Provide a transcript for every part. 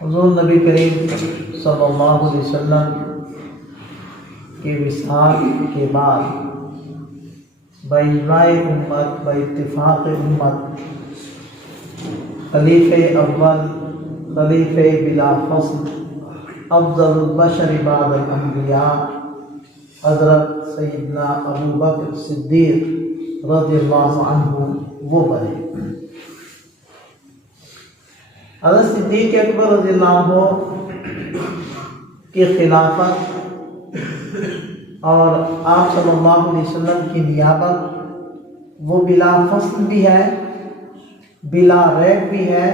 حضور نبی کریم صلی اللہ علیہ وسلم کے وصال کے بعد باجماع امت با اتفاق امت خلیفہ اول خلیفہ بلا فصل افضل البشر بعد الانبیاء حضرت سیدنا ابو بکر صدیق رضی اللہ عنہ وہ بنے۔ حضرت صدیق اکبر رضی اللہ عنہ کی خلافت اور آپ صلی اللہ علیہ وسلم کی نیابت وہ بلا فصل بھی ہے، بلا ریب بھی ہے،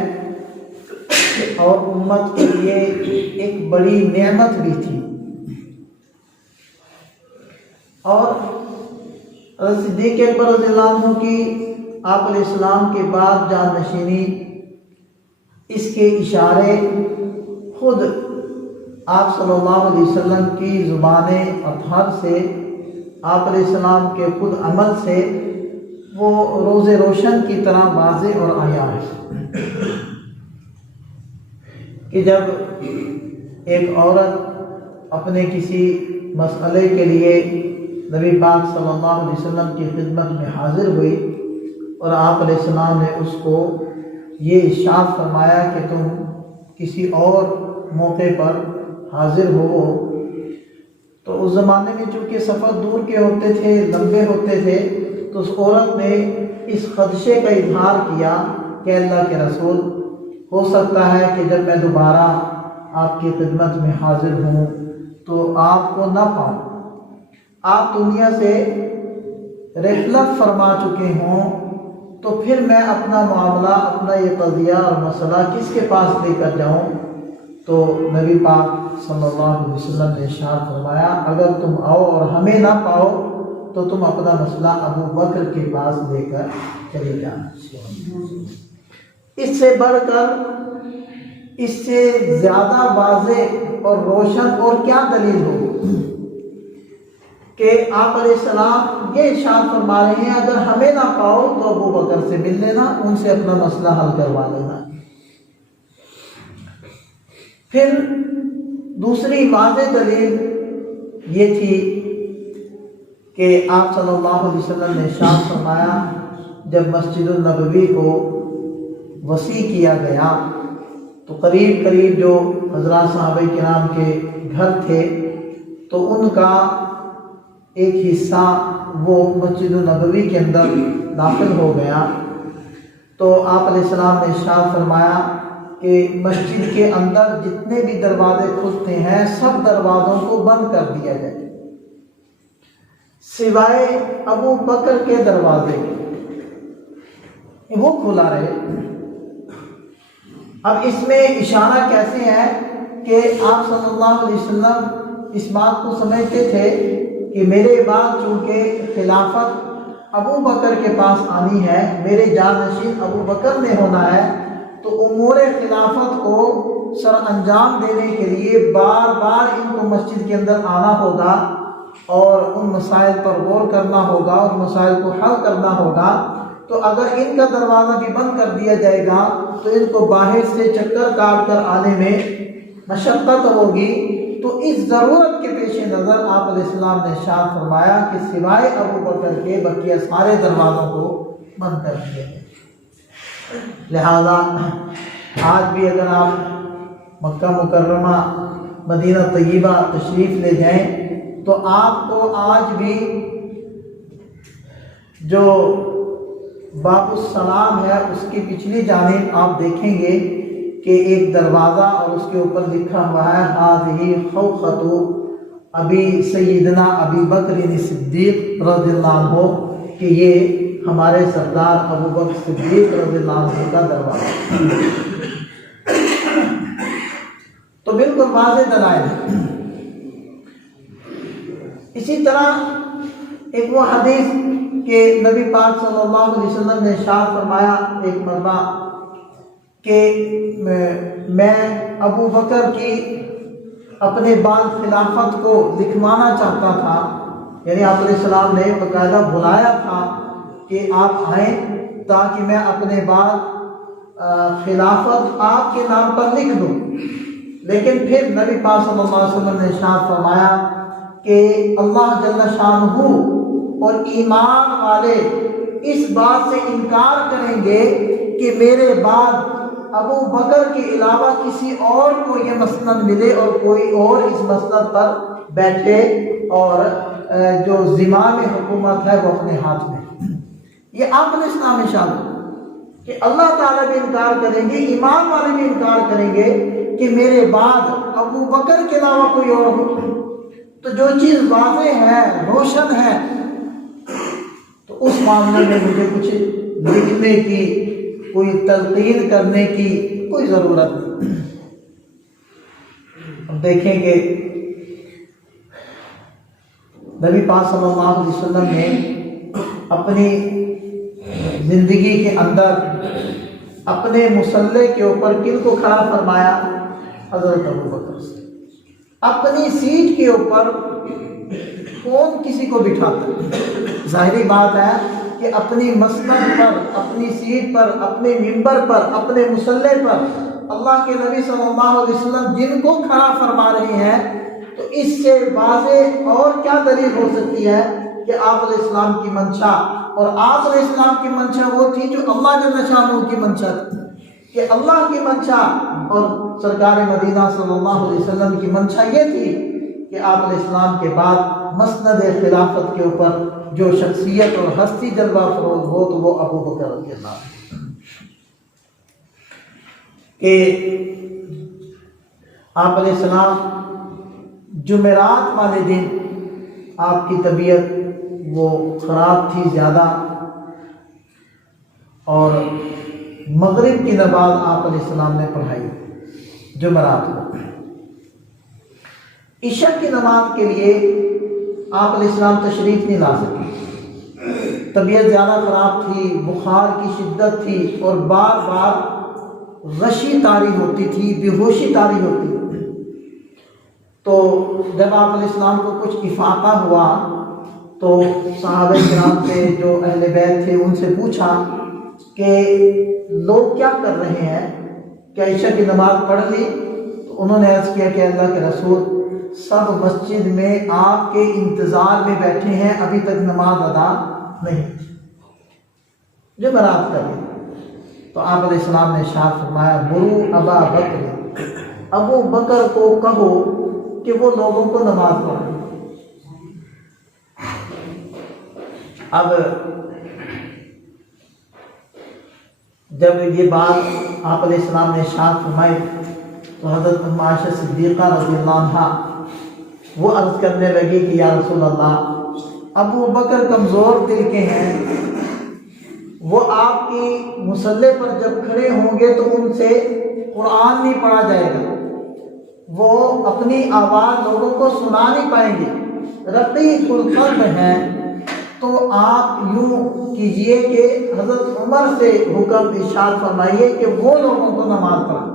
اور امت کے لیے ایک بڑی نعمت بھی تھی۔ اور حضرت صدیق اکبر رضی اللہ عنہ کی آپ علیہ السلام کے بعد جانشینی، اس کے اشارے خود آپ صلی اللہ علیہ وسلم کی زبان اطہر سے، آپ علیہ السلام کے خود عمل سے وہ روز روشن کی طرح واضح اور عیاں ہے کہ جب ایک عورت اپنے کسی مسئلے کے لیے نبی پاک صلی اللہ علیہ وسلم کی خدمت میں حاضر ہوئی اور آپ علیہ السلام نے اس کو یہ ارشاد فرمایا کہ تم کسی اور موقع پر حاضر ہو، تو اس زمانے میں چونکہ سفر دور کے ہوتے تھے، لمبے ہوتے تھے، تو اس عورت نے اس خدشے کا اظہار کیا کہ اللہ کے رسول، ہو سکتا ہے کہ جب میں دوبارہ آپ کی خدمت میں حاضر ہوں تو آپ کو نہ پاؤں، آپ دنیا سے رحلت فرما چکے ہوں، تو پھر میں اپنا معاملہ، اپنا یہ قضیہ اور مسئلہ کس کے پاس لے کر جاؤں؟ تو نبی پاک صلی اللہ علیہ وسلم نے ارشاد فرمایا اگر تم آؤ اور ہمیں نہ پاؤ تو تم اپنا مسئلہ ابو بکر کے پاس لے کر چلے جانا۔ اس سے بڑھ کر، اس سے زیادہ واضح اور روشن اور کیا دلیل ہو کہ آپ علیہ السلام یہ ارشاد فرما رہے ہیں اگر ہمیں نہ پاؤ تو ابو بکر سے مل لینا، ان سے اپنا مسئلہ حل کروا لینا۔ پھر دوسری واضح دلیل یہ تھی کہ آپ صلی اللہ علیہ وسلم نے ارشاد فرمایا جب مسجد النبوی کو وسیع کیا گیا تو قریب قریب جو حضرات صحابہ کرام کے گھر تھے تو ان کا ایک حصہ وہ مسجد النبوی کے اندر داخل ہو گیا، تو آپ علیہ السلام نے ارشاد فرمایا کہ مسجد کے اندر جتنے بھی دروازے کھلتے ہیں سب دروازوں کو بند کر دیا جائے سوائے ابو بکر کے دروازے وہ کھلا رہے۔ اب اس میں اشارہ کیسے ہے کہ آپ صلی اللہ علیہ وسلم اس بات کو سمجھتے تھے کہ میرے بعد چونکہ خلافت ابو بکر کے پاس آنی ہے، میرے جانشین ابو بکر نے ہونا ہے، تو امور خلافت کو سر انجام دینے کے لیے بار بار ان کو مسجد کے اندر آنا ہوگا اور ان مسائل پر غور کرنا ہوگا، ان مسائل کو حل کرنا ہوگا۔ تو اگر ان کا دروازہ بھی بند کر دیا جائے گا تو ان کو باہر سے چکر کاٹ کر آنے میں مشقت ہوگی، تو اس ضرورت کے پیش نظر آپ علیہ السلام نے ارشاد فرمایا کہ سوائے ابو بکر کے بقیہ سارے دروازوں کو بند کر دیا جائے۔ لہذا آج بھی اگر آپ مکہ مکرمہ مدینہ طیبہ تشریف لے جائیں تو آپ کو آج بھی جو باب السلام ہے اس کی پچھلی جانب آپ دیکھیں گے کہ ایک دروازہ اور اس کے اوپر لکھا ہوا ہے ہذہ خوخۃ ابی سیدنا ابی بکر صدیق رضی اللہ عنہ، کہ یہ ہمارے سردار ابو بکر صدیق رضی اللہ عنہ کا دروازہ۔ تو بالکل واضح دلائل ہے۔ اسی طرح ایک وہ حدیث کہ نبی پاک صلی اللہ علیہ وسلم نے ارشاد فرمایا ایک مرتبہ کہ میں ابو بکر کی اپنے بعد خلافت کو لکھوانا چاہتا تھا، یعنی آپ علیہ السلام نے باقاعدہ بلایا تھا کہ آپ آئیں تاکہ میں اپنے بعد خلافت آپ کے نام پر لکھ دوں، لیکن پھر نبی پاک صلی اللہ علیہ وسلم نے ارشاد فرمایا کہ اللہ جل شانہ اور ایمان والے اس بات سے انکار کریں گے کہ میرے بعد ابو بکر کے علاوہ کسی اور کو یہ مسند ملے اور کوئی اور اس مسند پر بیٹھے اور جو زمام حکومت ہے وہ اپنے ہاتھ میں۔ یہ آپ نے اسلام میں شامل کہ اللہ تعالیٰ بھی انکار کریں گے، ایمان والے بھی انکار کریں گے کہ میرے بعد ابو بکر کے علاوہ کوئی اور ہو۔ تو جو چیز واضح ہے، روشن ہے، تو اس معاملے میں مجھے کچھ لکھنے کی، کوئی تلقین کرنے کی کوئی ضرورت نہیں۔ اب دیکھیں کہ نبی پاک صلی اللہ علیہ وسلم نے اپنی زندگی کے اندر اپنے مصلح کے اوپر کن کو کھڑا فرمایا؟ حضرت ابو بکر سے۔ اپنی سیٹ کے اوپر کون کسی کو بٹھاتا؟ ظاہری بات ہے کہ اپنی مسند پر، اپنی سیٹ پر، اپنے ممبر پر، اپنے مصلح پر اللہ کے نبی صلی اللہ علیہ وسلم جن کو کھڑا فرما رہے ہیں، تو اس سے واضح اور کیا دلیل ہو سکتی ہے کہ آپ علیہ السلام کی منشا، اور آپ علیہ السلام کی منشا وہ تھی جو اللہ جل شانہ کی منشا تھی، کہ اللہ کی منشا اور سرکار مدینہ صلی اللہ علیہ وسلم کی منشا یہ تھی کہ آپ علیہ السلام کے بعد مسند خلافت کے اوپر جو شخصیت اور ہستی جلوہ فروز ہو تو وہ ابو بکر رضی اللہ عنہ۔ کہ آپ علیہ السلام جمعرات والے دن آپ کی طبیعت وہ خراب تھی زیادہ، اور مغرب کی نماز آپ علیہ السلام نے پڑھائی جمعرات کو۔ عشاء کی نماز کے لیے آپ علیہ السلام تشریف نہیں لا سکے، طبیعت زیادہ خراب تھی، بخار کی شدت تھی، اور بار بار غشی طاری ہوتی تھی، بے ہوشی طاری ہوتی تھی۔ تو جب آپ علیہ السلام کو کچھ افاقہ ہوا تو صحابہ کرام سے جو اہل بیت تھے ان سے پوچھا کہ لوگ کیا کر رہے ہیں، کیا عشاء کی نماز پڑھ لی؟ تو انہوں نے عرض کیا کہ اللہ کے رسول سب مسجد میں آپ کے انتظار میں بیٹھے ہیں، ابھی تک نماز ادا نہیں، جو برات کر لی۔ تو آپ علیہ السلام نے ارشاد فرمایا مرو ابا بکر، ابو بکر کو کہو کہ وہ لوگوں کو نماز پڑھائیں۔ اب جب یہ بات آپ علیہ السلام نے ارشاد فرمائی تو حضرت ام عائشہ صدیقہ رضی اللہ عنہا وہ عرض کرنے لگی کہ یا رسول اللہ، ابو بکر کمزور دل کے ہیں، وہ آپ کی مصلح پر جب کھڑے ہوں گے تو ان سے قرآن نہیں پڑھا جائے گا، وہ اپنی آواز لوگوں کو سنا نہیں پائیں گے، رقیق القلب ہیں۔ تو آپ یوں کیجئے کہ حضرت عمر سے حکم ارشاد فرمائیے کہ وہ لوگوں کو نماز پڑھائیں۔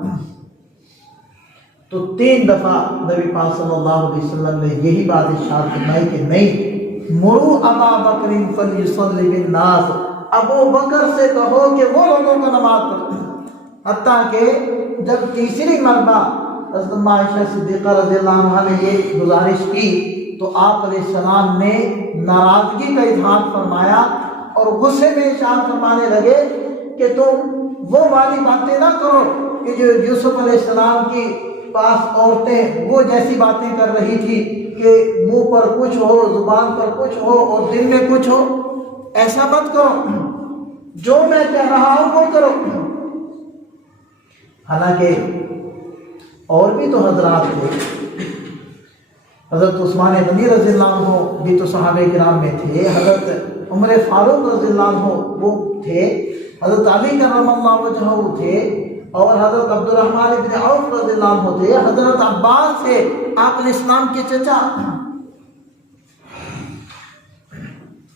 تو 3 دفعہ نبی پاک صلی اللہ علیہ وسلم نے یہی بات ارشاد فرمائی کہ نہیں، مرو ابا بکر فلیصلی بالناس، ابو بکر سے کہو کہ وہ لوگوں کو نماز پڑھیں۔ حتیٰ کہ جب تیسری مرتبہ حضرت عائشہ صدیقہ رضی اللہ عنہ نے یہ گزارش کی تو آپ علیہ السلام نے ناراضگی کا اظہار فرمایا اور غصے میں ارشاد فرمانے لگے کہ تم وہ والی باتیں نہ کرو کہ جو یوسف علیہ السلام کی پاس عورتیں وہ جیسی باتیں کر رہی تھی کہ منہ پر کچھ ہو، زبان پر کچھ ہو اور دل میں کچھ ہو، ایسا مت کرو، جو میں کہہ رہا ہوں وہ کرو۔ حالانکہ اور بھی تو حضرات تھے، حضرت عثمان غنی رضی اللہ عنہ بھی تو صحابہ کرام میں تھے، حضرت عمر فاروق رضی اللہ عنہ وہ تھے، حضرت علی کرم اللہ وجہہ تھے، اور حضرت عبد الرحمن بن عوف رضی اللہ عنہ تھے، حضرت عباس سے آپ علیہ السلام کے چچا۔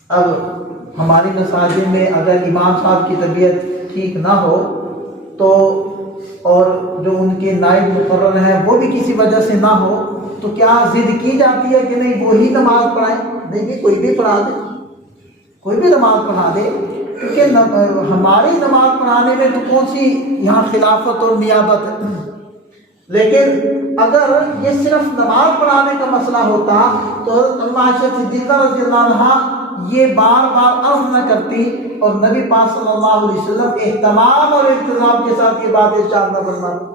اب ہماری مساجد میں اگر امام صاحب کی طبیعت ٹھیک نہ ہو تو اور جو ان کے نائب مقرر ہیں وہ بھی کسی وجہ سے نہ ہو تو کیا ضد کی جاتی ہے کہ نہیں وہی نماز پڑھائیں؟ نہیں، کوئی بھی پڑھا دے، کوئی بھی نماز پڑھا دے، کیونکہ ہماری نماز پڑھانے میں تو کون سی یہاں خلافت اور نیابت ہے، لیکن اگر یہ صرف نماز پڑھانے کا مسئلہ ہوتا تو حضرت عائشہ صدیقہ رضی اللہ عنہا یہ بار بار عرض نہ کرتی اور نبی پاک صلی اللہ علیہ وسلم اہتمام اور التزام کے ساتھ یہ بات ارشاد نہ فرماتے۔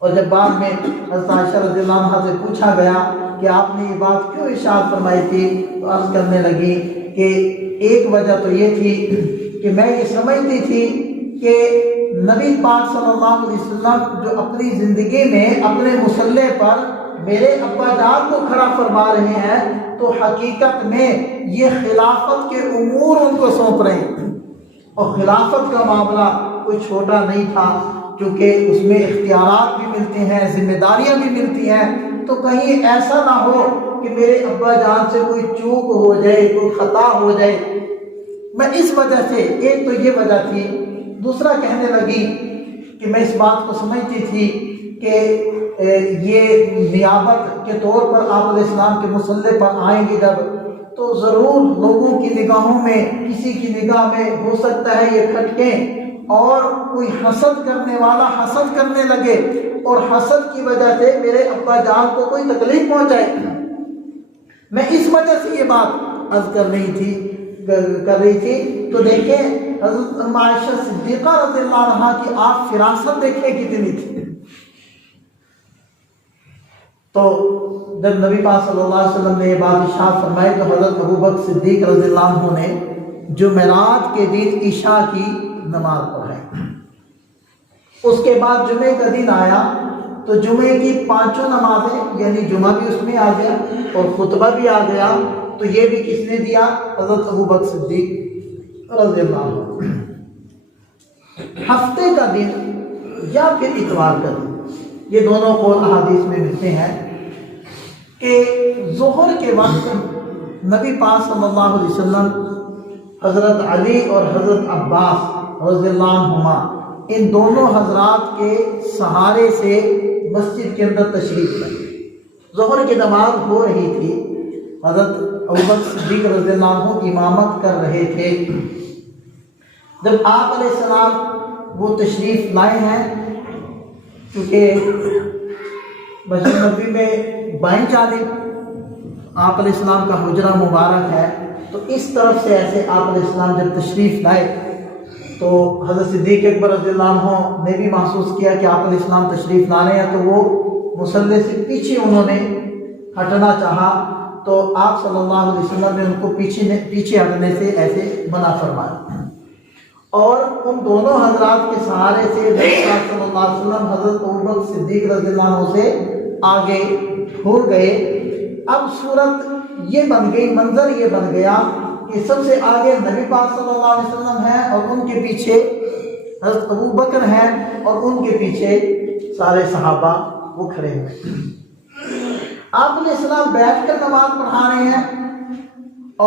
اور جب بعد میں حضرت عائشہ رضی اللہ عنہا سے پوچھا گیا کہ آپ نے یہ بات کیوں ارشاد فرمائی تھی، تو عرض کرنے لگی کہ ایک وجہ تو یہ تھی کہ میں یہ سمجھتی تھی کہ نبی پاک صلی اللہ علیہ وسلم جو اپنی زندگی میں اپنے مصلی پر میرے ابا جان کو کھڑا فرما رہے ہیں تو حقیقت میں یہ خلافت کے امور ان کو سونپ رہے ہیں، اور خلافت کا معاملہ کوئی چھوٹا نہیں تھا، کیونکہ اس میں اختیارات بھی ملتے ہیں، ذمہ داریاں بھی ملتی ہیں، تو کہیں ایسا نہ ہو کہ میرے ابا جان سے کوئی چوک ہو جائے، کوئی خطا ہو جائے۔ میں اس وجہ سے، ایک تو یہ وجہ تھی، دوسرا کہنے لگی کہ میں اس بات کو سمجھتی تھی کہ یہ نیابت کے طور پر آپ علیہ السلام کے مصلی پر آئیں گے جب، تو ضرور لوگوں کی نگاہوں میں، کسی کی نگاہ میں ہو سکتا ہے یہ کھٹکیں اور کوئی حسد کرنے والا حسد کرنے لگے اور حسد کی وجہ سے میرے ابا جان کو کوئی تکلیف پہنچائے۔ میں اس وجہ سے یہ بات عرض کر رہی تھی۔ تو دیکھیں حضرت عائشہ صدیقہ رضی اللہ عنہا کی آپ فراست دیکھیں کتنی تھی۔ تو جب نبی پاک صلی اللہ علیہ وسلم نے یہ بات ارشاد فرمائی تو حضرت ابوبکر صدیق رضی اللہ عنہ نے جمعرات کے دن عشاء کی نماز پڑھائی۔ اس کے بعد جمعے کا دن آیا تو جمعے کی 5 نمازیں، یعنی جمعہ بھی اس میں آ گیا اور خطبہ بھی آ گیا، تو یہ بھی کس نے دیا؟ حضرت ابوبکر صدیق رضی اللہ عنہ۔ ہفتے کا دن یا پھر اتوار کا دن، یہ دونوں قول احادیث میں ملتے ہیں کہ ظہر کے وقت نبی پاک صلی اللہ علیہ وسلم حضرت علی اور حضرت عباس رضی اللہ عنہما، ان دونوں حضرات کے سہارے سے مسجد کے اندر تشریف لائے۔ ظہر کی نماز ہو رہی تھی، حضرت ابوبکر صدیق رضی اللہ عنہ امامت کر رہے تھے۔ جب آپ علیہ السلام وہ تشریف لائے ہیں، کیونکہ مسجد نبوی میں بائیں جانب آپ علیہ السلام کا حجرہ مبارک ہے، تو اس طرف سے ایسے آپ علیہ السلام جب تشریف لائے تو حضرت صدیق اکبر رضی اللہ عنہ نے بھی محسوس کیا کہ آپ علیہ السلام تشریف لا رہے ہیں، تو وہ مصلی سے پیچھے انہوں نے ہٹنا چاہا، تو آپ صلی اللہ علیہ وسلم نے ان کو پیچھے ہٹنے سے ایسے منع فرمایا، اور ان دونوں حضرات کے سہارے سے نبی صلی اللہ علیہ وسلم حضرت ابوبکر صدیق رضی اللہ عنہ سے آگے ہو گئے۔ اب صورت یہ بن گئی، منظر یہ بن گیا کہ سب سے آگے نبی پاک صلی اللہ علیہ وسلم ہیں اور ان کے پیچھے حضرت ابوبکر ہیں اور ان کے پیچھے سارے صحابہ وہ کھڑے ہوئے۔ آپ علیہ السلام بیٹھ کر نماز پڑھا رہے ہیں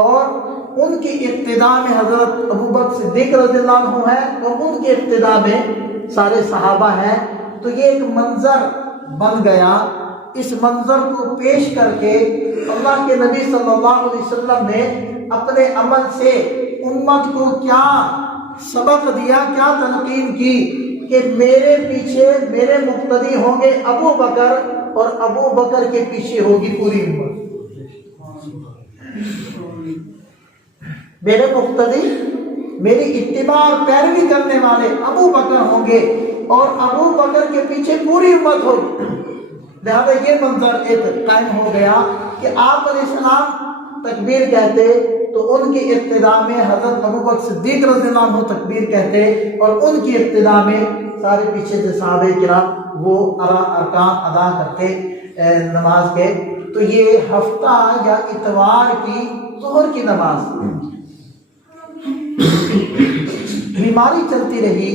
اور ان کی ابتدا میں حضرت ابوبکر صدیق رضی اللہ عنہ ہے اور ان کی ابتدا میں سارے صحابہ ہیں، تو یہ ایک منظر بن گیا۔ اس منظر کو پیش کر کے اللہ کے نبی صلی اللہ علیہ وسلم نے اپنے عمل سے امت کو کیا سبق دیا، کیا تلقین کی کہ میرے پیچھے میرے مقتدی ہوں گے ابو بکر اور ابو بکر کے پیچھے ہوگی پوری امت۔ میرے مقتدی، میری اتباع اور پیروی کرنے والے ابو بکر ہوں گے اور ابو بکر کے پیچھے پوری امت ہوگی۔ لہذا یہ منظر ایک قائم ہو گیا کہ آپ علیہ السلام تکبیر کہتے تو ان کی ابتدا میں حضرت ابوبکر صدیق رضی اللہ عنہ تکبیر کہتے اور ان کی ابتدا میں سارے پیچھے سے صحابہ کرام وہ ارکان ادا کرتے نماز کے۔ تو یہ ہفتہ یا اتوار کی ظہر کی نماز، بیماری چلتی رہی،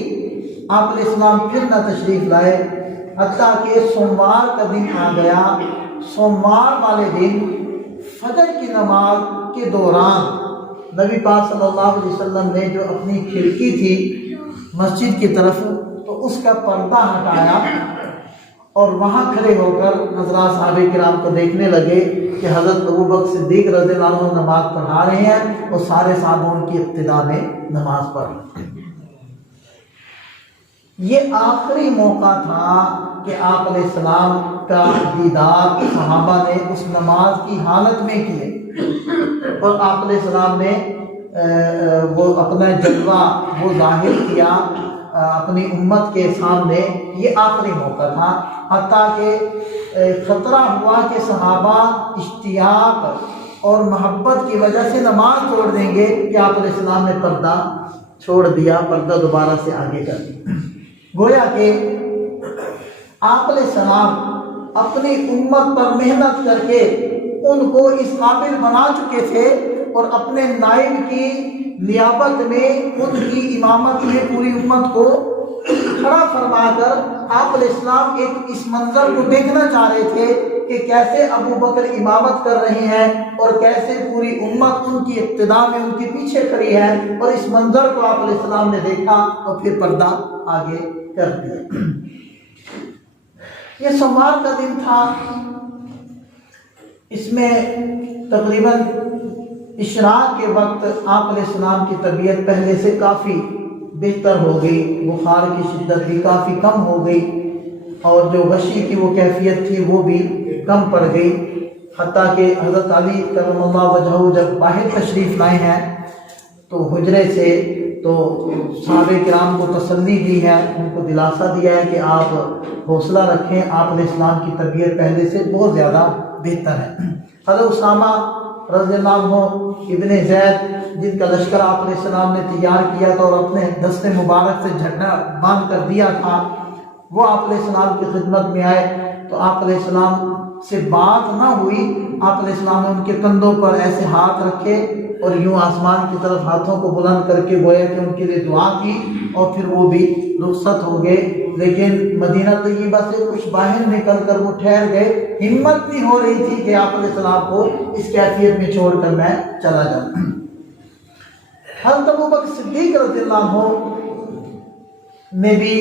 آپ علیہ السلام پھر نہ تشریف لائے، حتیٰ کہ سوموار کا دن آ گیا۔ سوموار والے دن فجر کی نماز کے دوران نبی پاک صلی اللہ علیہ وسلم نے جو اپنی کھڑکی تھی مسجد کی طرف، تو اس کا پردہ ہٹایا اور وہاں کھڑے ہو کر حضرات صحابہ کرام کو دیکھنے لگے کہ حضرت ابوبکر صدیق رضی اللہ عنہ نماز پڑھا رہے ہیں اور سارے صحابہ ان کی ابتدا میں نماز پڑھ رہے ہیں۔ یہ آخری موقع تھا کہ آپ علیہ السلام کا دیدار صحابہ نے اس نماز کی حالت میں کیے، اور آپ علیہ السلام نے وہ اپنا جلوہ وہ ظاہر کیا اپنی امت کے سامنے۔ یہ آخری موقع تھا، حتیٰ کہ خطرہ ہوا کہ صحابہ اشتیاق اور محبت کی وجہ سے نماز چھوڑ دیں گے کہ آپ علیہ السلام نے پردہ چھوڑ دیا، پردہ دوبارہ سے آگے کر دیا۔ گویا کہ آپ علیہ السلام اپنی امت پر محنت کر کے ان کو اس قابل بنا چکے تھے، اور اپنے نائب کی نیابت میں ان کی امامت میں پوری امت کو کھڑا فرما کر آپ علیہ السلام ایک اس منظر کو دیکھنا چاہ رہے تھے کہ کیسے ابو بکر امامت کر رہے ہیں اور کیسے پوری امت ان کی ابتدا میں ان کے پیچھے کھڑی ہے، اور اس منظر کو آپ علیہ السلام نے دیکھا اور پھر پردہ آگے کر دیا۔ یہ سوموار کا دن تھا، اس میں تقریباً اشراق کے وقت آپ علیہ السلام کی طبیعت پہلے سے کافی بہتر ہو گئی، بخار کی شدت بھی کافی کم ہو گئی، اور جو غشی کی وہ کیفیت تھی وہ بھی کم پڑ گئی، حتیٰ کہ حضرت علی کرم اللہ وجہہ جب باہر تشریف لائے ہیں تو حجرے سے تو صحابہ کرام کو تسلی دی ہے، ان کو دلاسا دیا ہے کہ آپ حوصلہ رکھیں، آپ علیہ السلام کی طبیعت پہلے سے بہت زیادہ بہتر ہے۔ حضرت اسامہ رضی اللہ عنہ ابن زید جن کا لشکر آپ علیہ السلام نے تیار کیا تھا اور اپنے دست مبارک سے جھنڈا باندھ کر دیا تھا، وہ آپ علیہ السلام کی خدمت میں آئے تو آپ علیہ السلام سے بات نہ ہوئی، آپ علیہ السلام نے ان کے کندھوں پر ایسے ہاتھ رکھے اور یوں آسمان کی طرف ہاتھوں کو بلند کر کے گویا کہ ان کے لیے دعا کی، اور پھر وہ بھی رخصت ہو گئے۔ لیکن مدینہ طیبہ سے کچھ باہر نکل کر وہ ٹھہر گئے، ہمت نہیں ہو رہی تھی کہ آپ علیہ السلام کو اس کیفیت میں چھوڑ کر میں چلا جاؤں۔ حضرت ابوبکر صدیق رضی اللہ عنہ نے بھی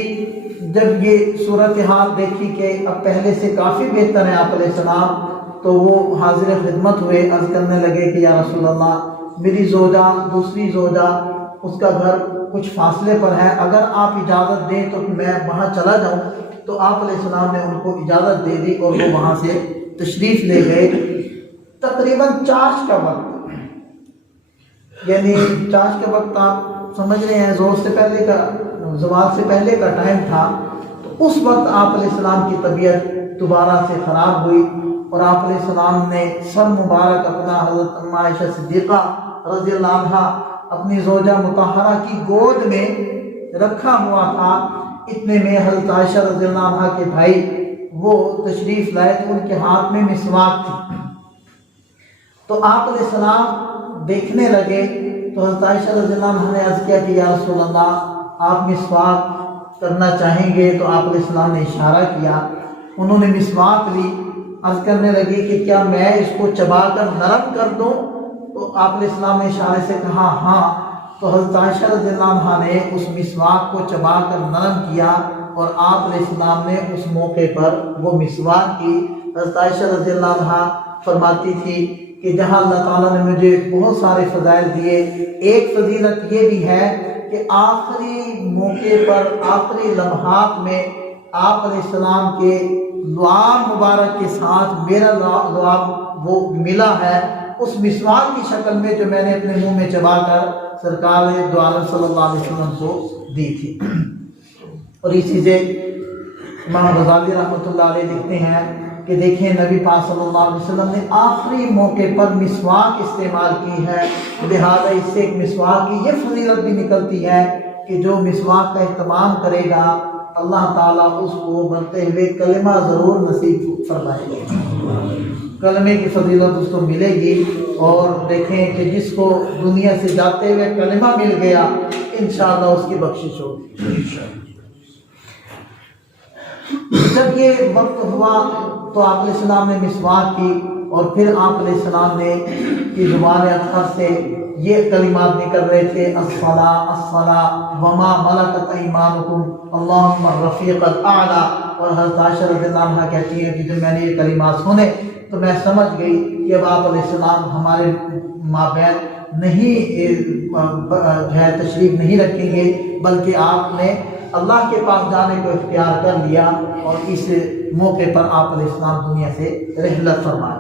جب یہ صورتحال دیکھی کہ اب پہلے سے کافی بہتر ہے آپ علیہ السلام، تو وہ حاضر خدمت ہوئے، عرض کرنے لگے کہ یا رسول اللہ، میری زوجہ دوسری زوجہ اس کا گھر کچھ فاصلے پر ہے، اگر آپ اجازت دیں تو میں وہاں چلا جاؤں۔ تو آپ علیہ السلام نے ان کو اجازت دے دی اور وہ وہاں سے تشریف لے گئے۔ تقریباً چاش کا وقت، یعنی چاش کا وقت آپ سمجھ رہے ہیں زور سے پہلے کا، زوال سے پہلے کا ٹائم تھا، تو اس وقت آپ علیہ السلام کی طبیعت دوبارہ سے خراب ہوئی، اور آپ علیہ السلام نے سر مبارک اپنا حضرت عائشہ صدیقہ رضی اللہ عنہ اپنی زوجہ مطہرہ کی گود میں رکھا ہوا تھا۔ اتنے میں حضرت عائشہ رضی اللہ عنہ کے بھائی وہ تشریف لائے تو ان کے ہاتھ میں مسواک تھی، تو آپ علیہ السلام دیکھنے لگے تو حضرت عائشہ رضی اللہ عنہ نے عرض کیا کہ یا رسول اللہ، آپ مسواک کرنا چاہیں گے؟ تو آپ علیہ السلام نے اشارہ کیا، انہوں نے مسواک لی، عرض کرنے لگی کہ کیا میں اس کو چبا کر نرم کر دوں؟ تو آپ علیہ السلام نے اشارے سے کہا ہاں، تو حضرت عائشہ رضی اللہ عنہ نے اس مسواک کو چبا کر نرم کیا، اور آپ علیہ السلام نے اس موقع پر وہ مسواک کی۔ حضرت عائشہ رضی اللہ عنہ فرماتی تھی کہ جہاں اللہ تعالیٰ نے مجھے بہت سارے فضائل دیے، ایک فضیلت یہ بھی ہے کہ آخری موقع پر، آخری لمحات میں آپ علیہ السلام کے لعاب مبارک کے ساتھ میرا لعاب وہ ملا ہے، اس مسواک کی شکل میں جو میں نے اپنے منہ میں چبا کر سرکار دو عالم صلی اللہ علیہ وسلم کو دی تھی۔ اور اسی سے امام غزالی رحمۃ اللہ علیہ لکھتے ہیں کہ دیکھیں نبی پاک صلی اللہ علیہ وسلم نے آخری موقع پر مسواک استعمال کی ہے، لہذا اس سے ایک مسواک کی یہ فضیلت بھی نکلتی ہے کہ جو مسواک کا اہتمام کرے گا اللہ تعالیٰ اس کو بنتے ہوئے کلمہ ضرور نصیب فرمائے گا، کلمے کی فضیلت اس کو ملے گی۔ اور دیکھیں کہ جس کو دنیا سے جاتے ہوئے کلمہ مل گیا انشاءاللہ اس کی بخشش ہوگی۔ جب یہ وقت ہوا تو آپ علیہ السلام نے مسواک کی، اور پھر آپ علیہ السلام نے کی زبان اطہر سے یہ کلمات نکل رہے تھے، الصلاۃ الصلاۃ وما ملکت ایمانکم اللہم الرفیق الاعلی، اور حضرت عائشہ رضی اللہ عنہا کہتی ہیں کہ جب میں نے یہ کلمات سنے تو میں سمجھ گئی کہ اب آپ علیہ السلام ہمارے مابین نہیں جو ہے تشریف نہیں رکھیں گے، بلکہ آپ نے اللہ کے پاس جانے کو اختیار کر لیا اور اس موقع پر آپ علیہ السلام دنیا سے رحلت فرمائے۔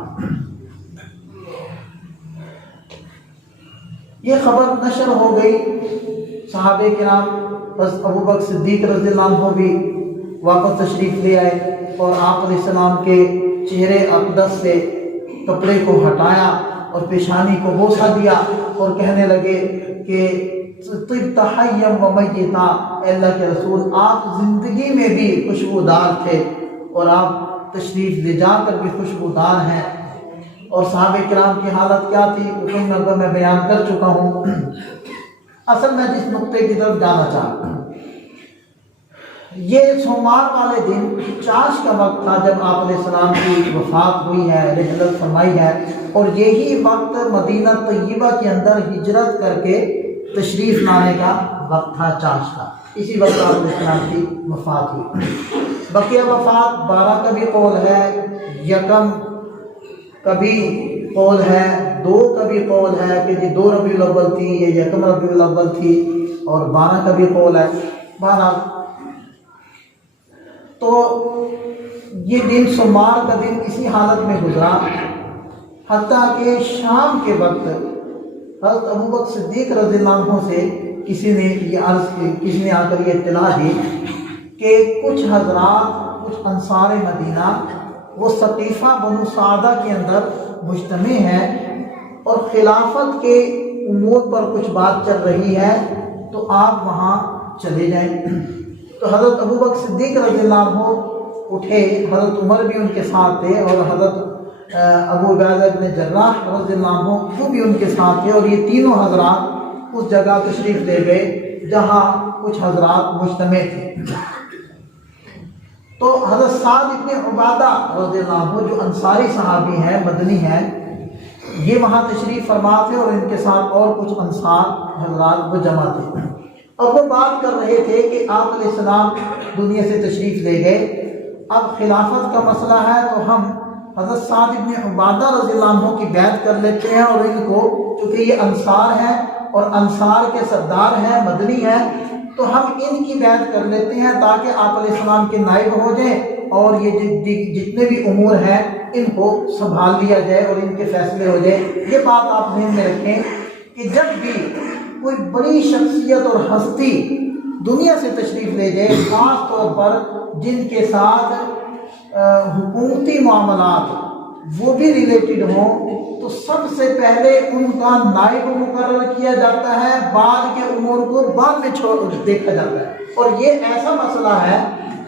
یہ خبر نشر ہو گئی، صحابہ کرام حضرت ابوبکر صدیق رضی اللہ عنہ بھی واپس تشریف لے آئے اور آپ علیہ السلام کے چہرے اقدس سے کپڑے کو ہٹایا اور پیشانی کو بوسہ دیا اور کہنے لگے کہ طبت حیا و میتا، اے اللہ کے رسول آپ زندگی میں بھی خوشبودار تھے اور آپ تشریف لے جا کر بھی خوشبودار ہیں۔ اور صحابہ کرام کی حالت کیا تھی وہ کئی مرتبہ میں بیان کر چکا ہوں۔ اصل میں جس نقطے کی طرف جانا چاہتا ہوں، یہ سوموار والے دن چاش کا وقت تھا جب آپ علیہ السلام کی وفات ہوئی ہے، رحلت فرمائی ہے، اور یہی وقت مدینہ طیبہ کے اندر ہجرت کر کے تشریف لانے کا وقت تھا چاش کا، اسی وقت آپ علیہ السلام کی وفات ہوئی۔ بقیہ وفات 12 کا بھی قول ہے، یکم کا بھی قول ہے، 2 کا بھی قول ہے کہ 2 ربیع الاول تھی یا یکم ربیع الاول تھی، اور 12 کا بھی قول ہے۔ بہرحال تو یہ دن سوموار کا دن اسی حالت میں گزرا، حتیٰ کہ شام کے وقت حضرت ابوبکر صدیق رضی اللہ عنہ سے کسی نے آ کر یہ اطلاع دی کہ کچھ حضرات، کچھ انصار مدینہ وہ ثقیفہ بنو سعدہ کے اندر مجتمع ہیں اور خلافت کے امور پر کچھ بات چل رہی ہے، تو آپ وہاں چلے جائیں۔ تو حضرت ابوبکر صدیق رضی اللہ عنہ اٹھے، حضرت عمر بھی ان کے ساتھ تھے اور حضرت ابو عبیدہ بن جراح رضی اللہ عنہ وہ بھی ان کے ساتھ تھے، اور یہ تینوں حضرات اس جگہ تشریف لے گئے جہاں کچھ حضرات مجتمع تھے۔ تو حضرت سعد بن عبادہ رضی اللہ عنہ جو انصاری صحابی ہیں، مدنی ہیں، یہ وہاں تشریف فرما تھے اور ان کے ساتھ اور کچھ انصار حضرات وہ جمع تھے، اور وہ بات کر رہے تھے کہ آپ علیہ السلام دنیا سے تشریف لے گئے، اب خلافت کا مسئلہ ہے تو ہم حضرت سعد بن عبادہ رضی اللہ عنہ کی بیعت کر لیتے ہیں، اور ان کو چونکہ یہ انصار ہیں اور انصار کے سردار ہیں، مدنی ہیں، تو ہم ان کی بیعت کر لیتے ہیں تاکہ آپ علیہ السلام کے نائب ہو جائیں اور یہ جتنے بھی امور ہیں ان کو سنبھال لیا جائے اور ان کے فیصلے ہو جائے۔ یہ بات آپ ذہن میں رکھیں کہ جب بھی کوئی بڑی شخصیت اور ہستی دنیا سے تشریف لے جائے، خاص طور پر جن کے ساتھ حکومتی معاملات وہ بھی ریلیٹڈ ہوں، تو سب سے پہلے ان کا نائب مقرر کیا جاتا ہے، بعد کے امور کو بعد میں دیکھا جاتا ہے۔ اور یہ ایسا مسئلہ ہے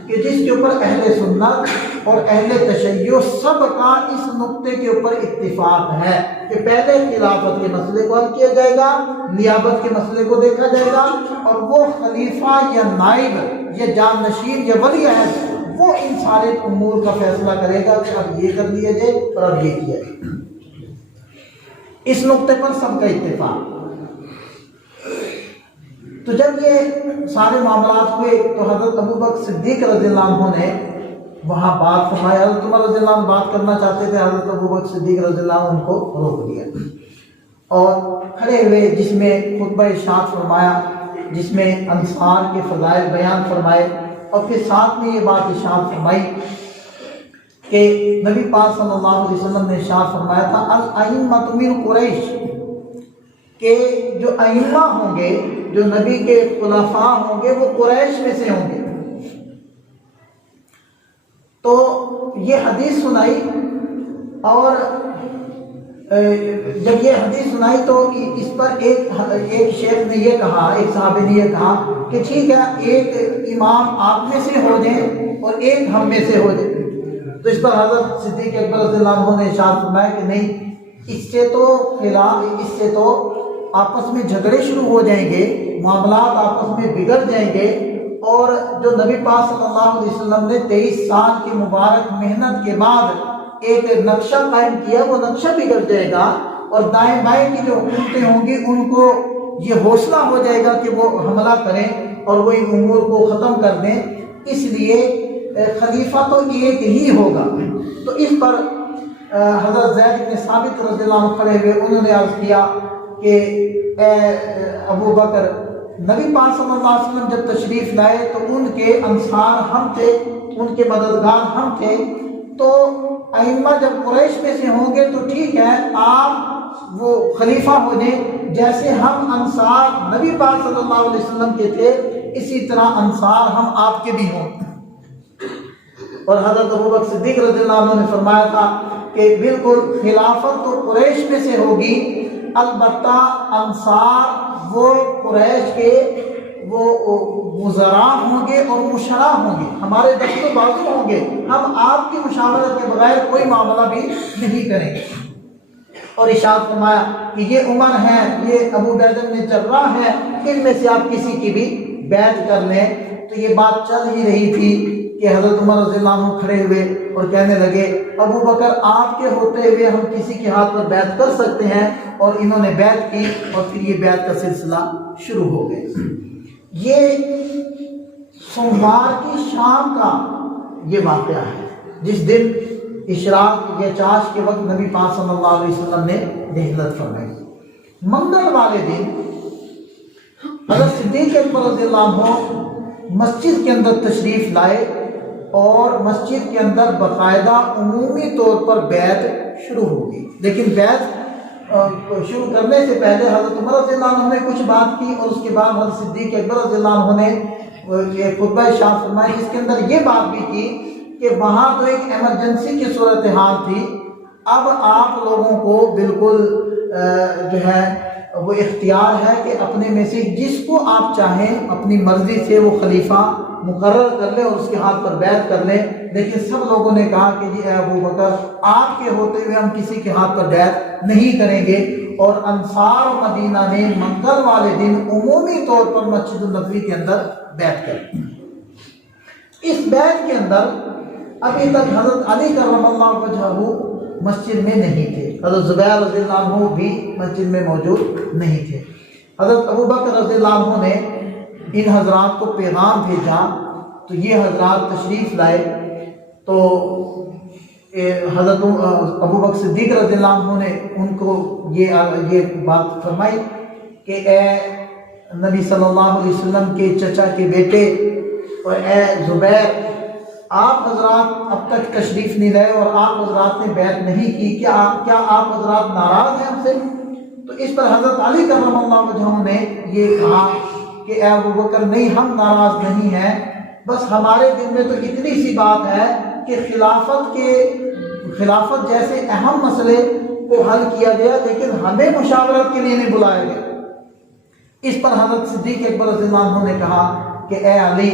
کہ جس کے اوپر اہل سنت اور اہل تشیع سب کا اس نقطے کے اوپر اتفاق ہے کہ پہلے خلافت کے مسئلے کو حل کیا جائے گا، نیابت کے مسئلے کو دیکھا جائے گا، اور وہ خلیفہ یا نائب یا جانشین یا ولی عہد وہ ان سارے امور کا فیصلہ کرے گا کہ اب یہ کر لیا جائے اور اب یہ کیا جائے۔ اس نقطے پر سب کا اتفاق۔ تو جب یہ سارے معاملات ہوئے تو حضرت ابوبکر صدیق رضی اللہ عنہ نے وہاں بات فرمایا، حضرت عمر رضی اللہ عنہ بات کرنا چاہتے تھے، حضرت ابوبکر صدیق رضی اللہ عنہ ان کو روک دیا اور کھڑے ہوئے جس میں خطبہ ارشاد فرمایا، جس میں انصار کے فضائل بیان فرمائے، اور پھر ساتھ میں یہ بات ارشاد فرمائی کہ نبی پاک صلی اللہ علیہ وسلم نے ارشاد فرمایا تھا الائمۃ من قریش، کہ جو ائمہ ہوں گے، جو نبی کے خلفاء ہوں گے، وہ قریش میں سے ہوں گے۔ تو یہ حدیث سنائی، اور جب یہ حدیث سنائی تو اس پر ایک شیخ نے یہ کہا، ایک صحابی نے یہ کہا کہ ٹھیک ہے، ایک امام آپ میں سے ہو جائیں اور ایک ہم میں سے ہو جائے۔ تو اس پر حضرت صدیق اکبر رضی اللہ عنہ نے ارشاد فرمایا کہ نہیں، اس سے تو آپس میں جھگڑے شروع ہو جائیں گے، معاملات آپس میں بگڑ جائیں گے، اور جو نبی پاک صلی اللہ علیہ وسلم نے 23 سال کی مبارک محنت کے بعد ایک نقشہ قائم کیا، وہ نقشہ بگڑ جائے گا، اور دائیں بائیں کی جو حکومتیں ہوں گی ان کو یہ حوصلہ ہو جائے گا کہ وہ حملہ کریں اور وہ ان امور کو ختم کر دیں۔ اس لیے خلیفہ تو ایک ہی ہوگا۔ تو اس پر حضرت زید بن ثابت رضی اللہ عنہ کھڑے ہوئے، انہوں نے عرض کیا کہ اے ابو بکر، نبی پاک صلی اللہ علیہ وسلم جب تشریف لائے تو ان کے انصار ہم تھے، ان کے مددگار ہم تھے، تو ائمہ جب قریش میں سے ہوں گے تو ٹھیک ہے، آپ وہ خلیفہ ہو جائیں، جیسے ہم انصار نبی پاک صلی اللہ علیہ وسلم کے تھے اسی طرح انصار ہم آپ کے بھی ہوں۔ اور حضرت ابوبکر صدیق رضی اللہ عنہ نے فرمایا تھا کہ بالکل خلافت تو قریش میں سے ہوگی، البتہ انصار وہ قریش کے وہ وزراء ہوں گے اور مشراء ہوں گے، ہمارے دست و بازو ہوں گے، ہم آپ کی مشاورت کے بغیر کوئی معاملہ بھی نہیں کریں گے۔ اور ارشاد فرمایا کہ یہ عمر ہے، یہ ابو عبیدہ بن جراح ہے، ان میں سے آپ کسی کی بھی بیعت کر لیں۔ تو یہ بات چل ہی رہی تھی کہ حضرت عمر رضی اللہ عنہ کھڑے ہوئے اور کہنے لگے ابو بکر آپ کے ہوتے ہوئے ہم کسی کے ہاتھ پر بیعت کر سکتے ہیں، اور انہوں نے بیعت کی اور پھر یہ بیعت کا سلسلہ شروع ہو گیا۔ یہ سوموار کی شام کا یہ واقعہ ہے جس دن اشراق یا چاش کے وقت نبی پاک صلی اللہ علیہ وسلم نے رحلت فرمائی۔ منگل والے دن حضرت صدیق اکبر رضی اللہ عنہ مسجد کے اندر تشریف لائے اور مسجد کے اندر باقاعدہ عمومی طور پر بیعت شروع ہو گئی، لیکن بیعت شروع کرنے سے پہلے حضرت عمر رضی اللہ عنہ نے کچھ بات کی، اور اس کے بعد حضرت صدیق اکبر رضی اللہ عنہ نے یہ خطبہ ارشاد فرمایا جس کے اندر یہ بات بھی کی کہ وہاں تو ایک ایمرجنسی کی صورتحال تھی، اب آپ لوگوں کو بالکل جو ہے وہ اختیار ہے کہ اپنے میں سے جس کو آپ چاہیں اپنی مرضی سے وہ خلیفہ مقرر کر لیں اور اس کے ہاتھ پر بیعت کر لیں۔ لیکن سب لوگوں نے کہا کہ جی اے ابو بکر آپ کے ہوتے ہوئے ہم کسی کے ہاتھ پر بیعت نہیں کریں گے، اور انصار و مدینہ نے منگل والے دن عمومی طور پر مسجد النبوی کے اندر بیعت کر۔ اس بیعت کے اندر ابھی تک حضرت علی کرم اللہ وجہہ مسجد میں نہیں تھے، حضرت زبیر رضی اللہ عنہ بھی مسجد میں موجود نہیں تھے۔ حضرت ابوبکر رضی اللہ عنہ نے ان حضرات کو پیغام بھیجا تو یہ حضرات تشریف لائے، تو حضرت ابوبکر صدیق رضی اللہ عنہ نے ان کو یہ بات فرمائی کہ اے نبی صلی اللہ علیہ وسلم کے چچا کے بیٹے اور اے زبیر، آپ حضرات اب تک تشریف نہیں لائے اور آپ حضرات نے بیعت نہیں کی، کیا آپ حضرات ناراض ہیں ہم سے؟ تو اس پر حضرت علی کرم اللہ وجہہ نے یہ کہا کہ اے ابو بکر نہیں، ہم ناراض نہیں ہیں، بس ہمارے دل میں تو اتنی سی بات ہے کہ خلافت جیسے اہم مسئلے کو حل کیا گیا لیکن ہمیں مشاورت کے لیے نہیں بلایا گیا۔ اس پر حضرت صدیق اکبر رضی اللہ عنہ نے کہا کہ اے علی،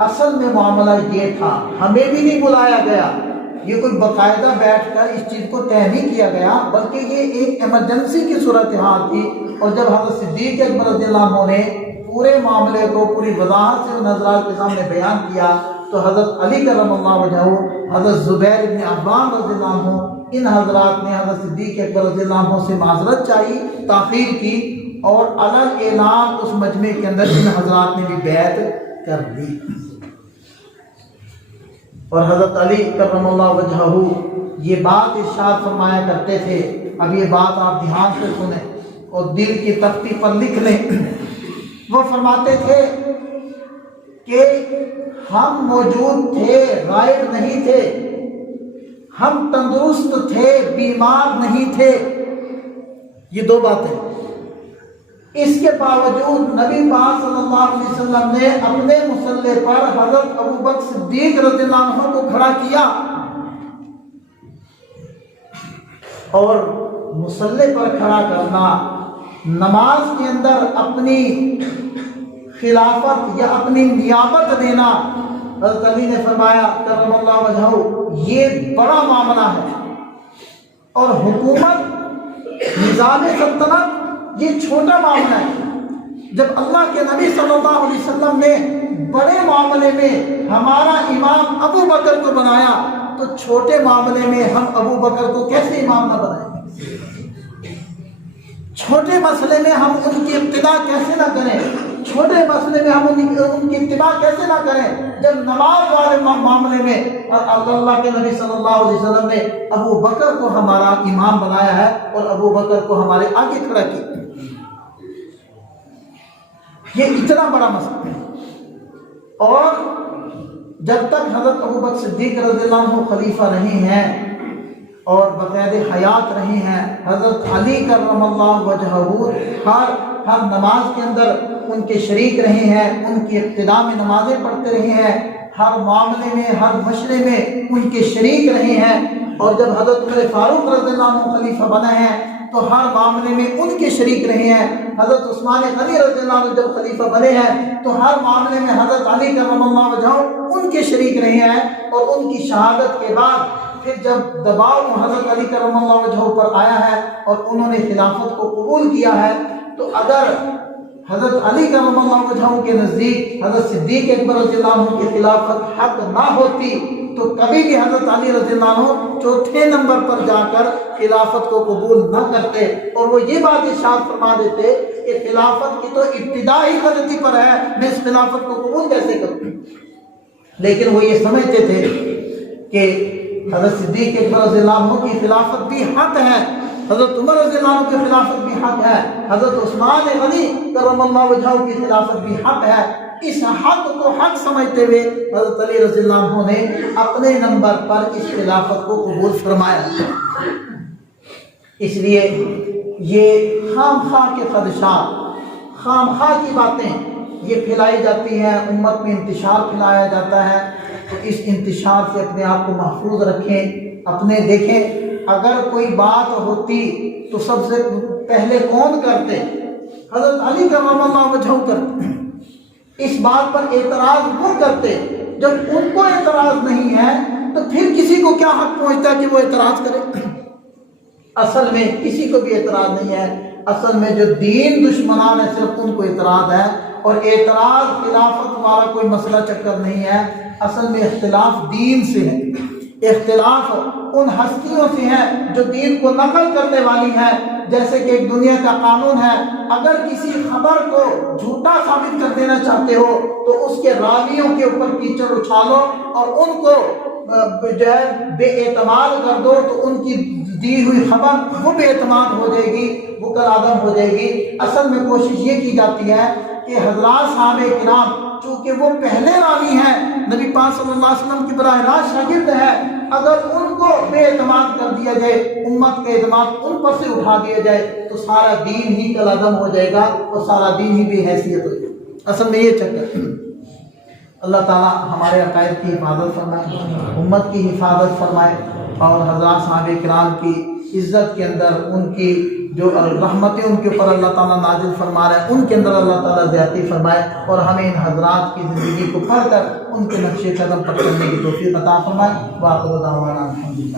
اصل میں معاملہ یہ تھا، ہمیں بھی نہیں بلایا گیا، یہ کوئی باقاعدہ بیٹھ کر اس چیز کو طے نہیں کیا گیا، بلکہ یہ ایک ایمرجنسی کی صورتحال تھی۔ اور جب حضرت صدیق اکبر رضی اللہ عنہ نے پورے معاملے کو پوری وضاحت سے ان حضرات کے سامنے بیان کیا تو حضرت علی کرم اللہ وجہہ، حضرت زبیر بن عوام رضی اللہ عنہ، ان حضرات نے حضرت صدیق اکبر رضی اللہ عنہ سے معذرت چاہی، تاخیر کی، اور علن اعلان اس مجمع کے اندر ان حضرات نے بھی بیعت کر دی۔ اور حضرت علی کرم اللہ وجہہ یہ بات ارشاد فرمایا کرتے تھے، اب یہ بات آپ دھیان سے سنیں اور دل کی تختی پر لکھ لیں۔ وہ فرماتے تھے کہ ہم موجود تھے، غائب نہیں تھے، ہم تندرست تھے، بیمار نہیں تھے، یہ دو باتیں۔ اس کے باوجود نبی پاک صلی اللہ علیہ وسلم نے اپنے مصلی پر حضرت ابوبکر صدیق رضی اللہ عنہ کو کھڑا کیا، اور مصلی پر کھڑا کرنا، نماز کے اندر اپنی خلافت یا اپنی نیابت دینا، حضرت علی نے فرمایا کرم اللہ وجہہ یہ بڑا معاملہ ہے، اور حکومت، نظام سلطنت یہ چھوٹا معاملہ ہے۔ جب اللہ کے نبی صلی اللہ علیہ وسلم نے بڑے معاملے میں ہمارا امام ابو بکر کو بنایا تو چھوٹے معاملے میں ہم ابو بکر کو کیسے امام نہ بنائیں؟ چھوٹے مسئلے میں ہم ان کی ابتدا کیسے نہ کریں؟ چھوٹے مسئلے میں ہم ان کی اتباع کیسے نہ کریں جب نماز والے معاملے میں اللہ کے نبی صلی اللہ علیہ وسلم نے ابو بکر کو ہمارا امام بنایا ہے اور ابو بکر کو ہمارے آگے کھڑا کیا. یہ اتنا بڑا مسئلہ ہے. اور جب تک حضرت ابو بکر صدیق رضی اللہ عنہ خلیفہ نہیں ہیں اور بقید حیات رہی ہیں، حضرت علی کرم اللہ وجہہ ہر نماز کے اندر ان کے شریک رہے ہیں، ان کی ابتدا میں نمازیں پڑھتے رہے ہیں، ہر معاملے میں ہر مشورے میں ان کے شریک رہے ہیں. اور جب حضرت عمر فاروق رضی اللہ عنہ خلیفہ بنے ہیں تو ہر معاملے میں ان کے شریک رہے ہیں. حضرت عثمان غنی رضی اللہ عنہ جب خلیفہ بنے ہیں تو ہر معاملے میں حضرت علی کرم اللہ وجہہ ان کے شریک رہے ہیں. اور ان کی شہادت کے بعد پھر جب دباؤ حضرت علی کرم اللہ وجہہ پر آیا ہے اور انہوں نے خلافت کو قبول کیا ہے، تو اگر حضرت علی کرم اللہ وجہہ کے نزدیک حضرت صدیق اکبر رضی اللہ عنہ کی خلافت حق نہ ہوتی تو کبھی بھی حضرت علی رضی اللہ عنہ چوتھے نمبر پر جا کر خلافت کو قبول نہ کرتے، اور وہ یہ بات ارشاد فرما دیتے کہ خلافت کی تو ابتدائی غلطی پر ہے، میں اس خلافت کو قبول کیسے کروں. لیکن وہ یہ سمجھتے تھے کہ حضرت صدیق اکبر رضی اللہ عنہ کی خلافت بھی حق ہے، حضرت عمر رضی اللہ عنہ کی خلافت بھی حق ہے، حضرت عثمان غنی کرم اللہ وجہہ کی خلافت بھی حق ہے. اس حق کو حق سمجھتے ہوئے حضرت علی رضی اللہ عنہ نے اپنے نمبر پر اس خلافت کو قبول فرمایا. اس لیے یہ خام خواہ کے خدشات، خام خواہ کی باتیں یہ پھیلائی جاتی ہیں، امت میں انتشار پھیلایا جاتا ہے. تو اس انتشار سے اپنے آپ کو محفوظ رکھیں. اپنے دیکھیں اگر کوئی بات ہوتی تو سب سے پہلے کون کرتے؟ حضرت علی کرم اللہ وجہہ کرتے. اس بات پر اعتراض وہ کرتے. جب ان کو اعتراض نہیں ہے تو پھر کسی کو کیا حق پہنچتا ہے کہ وہ اعتراض کرے؟ اصل میں کسی کو بھی اعتراض نہیں ہے. اصل میں جو دین دشمنان ہے صرف ان کو اعتراض ہے، اور اعتراض خلافت والا کوئی مسئلہ چکر نہیں ہے. اصل میں اختلاف دین سے ہے، اختلاف ان ہستیوں سے ہے جو دین کو نقل کرنے والی ہے. جیسے کہ ایک دنیا کا قانون ہے، اگر کسی خبر کو جھوٹا ثابت کر دینا چاہتے ہو تو اس کے راویوں کے اوپر کیچڑ اچھالو اور ان کو جو ہے بے اعتماد کر دو، تو ان کی دی ہوئی خبر وہ بے اعتماد ہو جائے گی، وہ کل عدم ہو جائے گی. اصل میں کوشش یہ کی جاتی ہے کہ حضرات صحابہ کرام چونکہ وہ پہلے راوی ہیں، نبی پاک صلی اللہ علیہ وسلم کی براہ راست شاگرد ہے، اگر ان کو بے اعتماد کر دیا جائے، امت کا اعتماد ان پر سے اٹھا دیا جائے تو سارا دین ہی کل عدم ہو جائے گا اور سارا دین ہی بے حیثیت ہو جائے گا. اصل میں یہ چکر. اللہ تعالیٰ ہمارے عقائد کی حفاظت فرمائے، امت کی حفاظت فرمائے، اور حضرات صحابہ کرام کی عزت کے اندر ان کی جو رحمتیں ان کے اوپر اللہ تعالیٰ نازل فرما رہے ہیں ان کے اندر اللہ تعالیٰ زیادتی فرمائے، اور ہمیں ان حضرات کی زندگی کو پڑھ کر ان کے نقش قدم پر چلنے کی توفیق عطا فرمائے. وآخر دعوانا الحمدللہ.